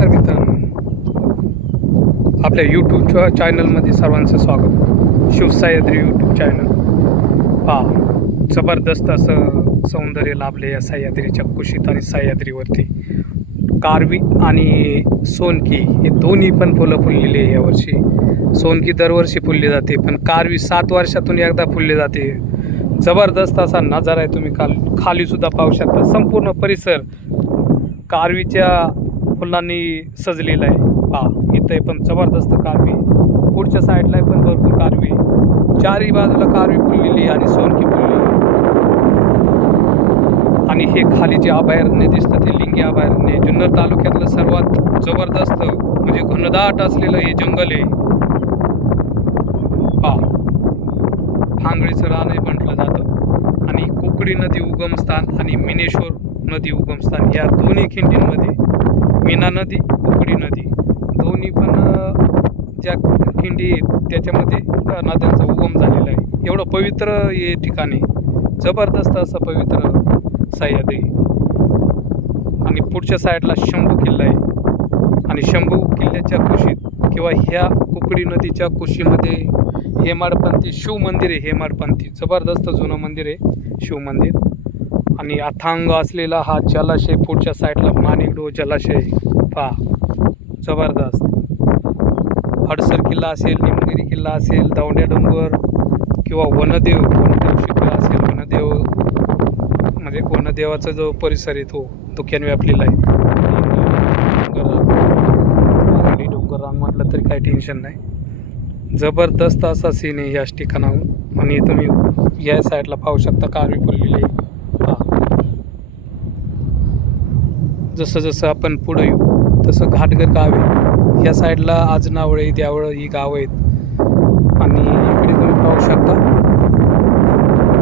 नमस्कार मित्रांनो. आपल्या यूट्यूबच्या चॅनलमध्ये सर्वांचं स्वागत. शिवसायद्री यूट्यूब चॅनल पहा जबरदस्त असं सौंदर्य लाभले या सह्याद्रीच्या कुशीत आणि सह्याद्रीवरती. कारवी आणि सोनकी हे दोन्ही पण फुलं फुललेली आहे यावर्षी. सोनकी दरवर्षी फुलली जाते पण कारवी सात वर्षातून एकदा फुलली जाते. जबरदस्त असा नजारा आहे तुम्ही काल खालीसुद्धा पाहू शकता. संपूर्ण परिसर कारवीच्या फुलांनी सजलेलं आहे. पहा इथं पण जबरदस्त कारवी पुढच्या साईडला पण भरपूर कारवी चारही बाजूला कारवी फुललेली आणि सोनकी फुललेली आणि हे खाली जे अभयारण्य दिसतं ते लिंगी अभयारण्य जुन्नर तालुक्यातलं सर्वात जबरदस्त म्हणजे घनदाट असलेलं हे जंगल आहे. पहा फांगळीचं रान हे म्हटलं जातं. आणि कुकडी नदी उगमस्थान आणि मिनेश्वर नदी उगमस्थान या दोन्ही खिंडींमध्ये मीना नदी कुकडी नदी. दोन्ही पण ज्या खिंडी आहेत त्याच्यामध्ये नद्यांचा उगम झालेला आहे. एवढं पवित्र हे ठिकाण आहे. जबरदस्त असं पवित्र सह्याद्री आणि पुढच्या साईडला शंभू किल्ला आहे. आणि शंभू किल्ल्याच्या कुशीत किंवा ह्या कुकडी नदीच्या कुशीमध्ये हेमाडपंथी शिव मंदिर आहे. हेमाडपंथी. जबरदस्त जुनं मंदिर आहे शिव मंदिर. आणि अथांग असलेला हा जलाशय पुढच्या साईडला माणिकडो जलाशय. पहा जबरदस्त. हडसर किल्ला असेल निमगिरी किल्ला असेल दौंड्या डोंगर किंवा वनदेव वनदेव शिखर असेल वनदेव म्हणजे वनदेवाचा जो परिसर आहे तो धुक्याने व्यापलेला आहे. डोंगररांग म्हटलं तरी काही टेन्शन नाही. जबरदस्त असा सीन आहे याच ठिकाणाहून. आणि तुम्ही या साईडला पाहू शकता कारवी आहे पहा. जसं जसं आपण पुढं येऊ तसं घाटगर गाव आहे. या साईडला आजनावळे द्यावळं ही गावं आहेत. आणि इकडे तुम्ही पाहू शकता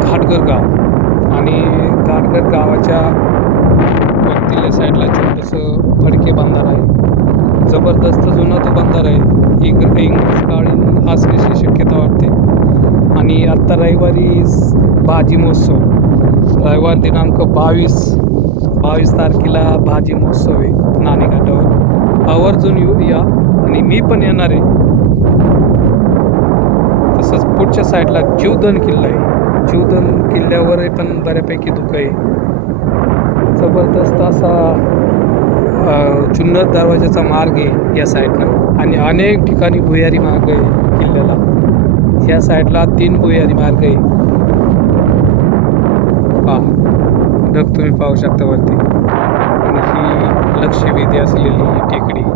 घाटगर गाव. आणि घाटगर गावाच्या वरतील्या साईडला छोटंसं फडके बांधार आहे. जबरदस्त जुना तो बांधार आहे. एक इंग्रज काळी असण्याची शक्यता वाटते. आणि आत्ता रविवारी भाजी महोत्सव. रविवार दिनांक बावीस बावीस तारखेला भाजी महोत्सव आहे नाणेघाटावर आवर्जून येऊ या आणि मी पण येणार आहे. तसंच पुढच्या साईडला जीवधन किल्ला आहे. जीवधन किल्ल्यावर पण बऱ्यापैकी धुकं आहे. जबरदस्त असा अ, जुन्नर दरवाजाचा मार्ग आहे या साईडनं. आणि अनेक ठिकाणी भुयारी मार्ग आहे किल्ल्याला. या साईडला तीन भुयारी मार्ग आहे. पहा. ढग तुम्ही पाहू शकता वरती. आणि ही लक्षवेधी असलेली ही टेकडी.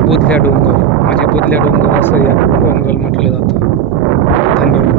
बुधल्या डोंगर म्हणजे बुधल्या डोंगर असं या डोंगर म्हटलं जातं. धन्यवाद.